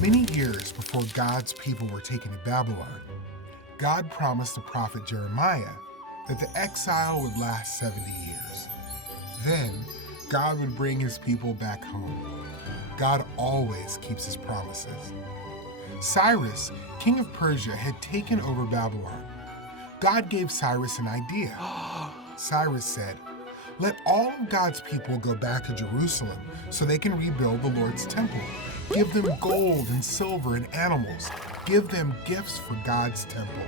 Many years before God's people were taken to Babylon, God promised the prophet Jeremiah that the exile would last 70 years. Then, God would bring his people back home. God always keeps his promises. Cyrus, king of Persia, had taken over Babylon. God gave Cyrus an idea. Cyrus said, "Let all of God's people go back to Jerusalem so they can rebuild the Lord's temple. Give them gold and silver and animals. Give them gifts for God's temple."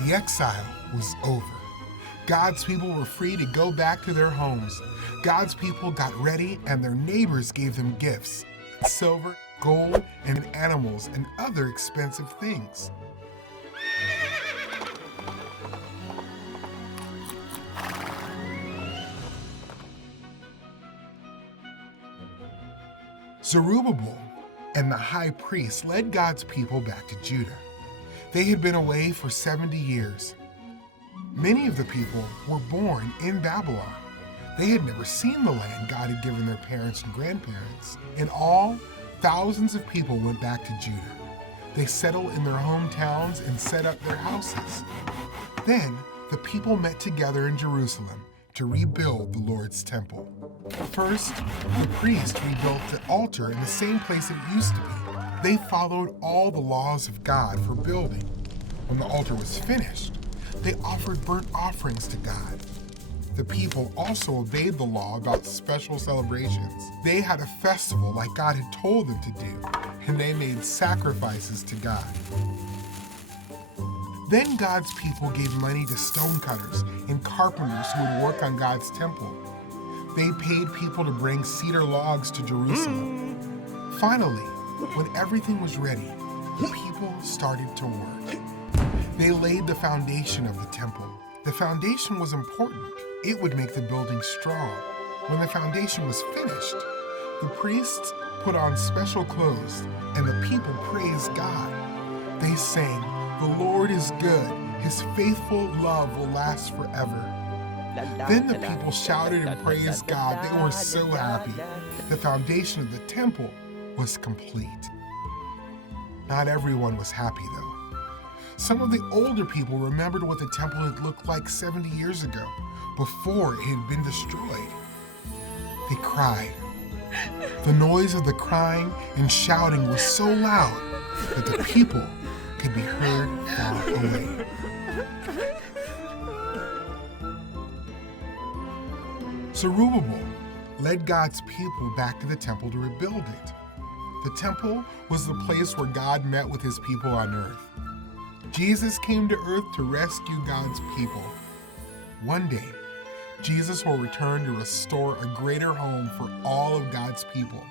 The exile was over. God's people were free to go back to their homes. God's people got ready and their neighbors gave them gifts, silver, gold, and animals and other expensive things. Zerubbabel and the high priest led God's people back to Judah. They had been away for 70 years. Many of the people were born in Babylon. They had never seen the land God had given their parents and grandparents. In all, thousands of people went back to Judah. They settled in their hometowns and set up their houses. Then the people met together in Jerusalem to rebuild the Lord's temple. First, the priest rebuilt the altar in the same place it used to be. They followed all the laws of God for building. When the altar was finished, they offered burnt offerings to God. The people also obeyed the law about special celebrations. They had a festival like God had told them to do, and they made sacrifices to God. Then God's people gave money to stonecutters and carpenters who would work on God's temple. They paid people to bring cedar logs to Jerusalem. Finally, when everything was ready, the people started to work. They laid the foundation of the temple. The foundation was important. It would make the building strong. When the foundation was finished, the priests put on special clothes and the people praised God. They sang, "The Lord is good. His faithful love will last forever." Then the people shouted and praised God. They were so happy. The foundation of the temple was complete. Not everyone was happy, though. Some of the older people remembered what the temple had looked like 70 years ago, before it had been destroyed. They cried. The noise of the crying and shouting was so loud that the people could be heard far away. Zerubbabel led God's people back to the temple to rebuild it. The temple was the place where God met with his people on earth. Jesus came to earth to rescue God's people. One day, Jesus will return to restore a greater home for all of God's people,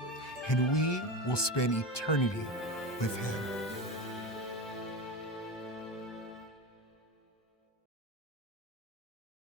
and we will spend eternity with him.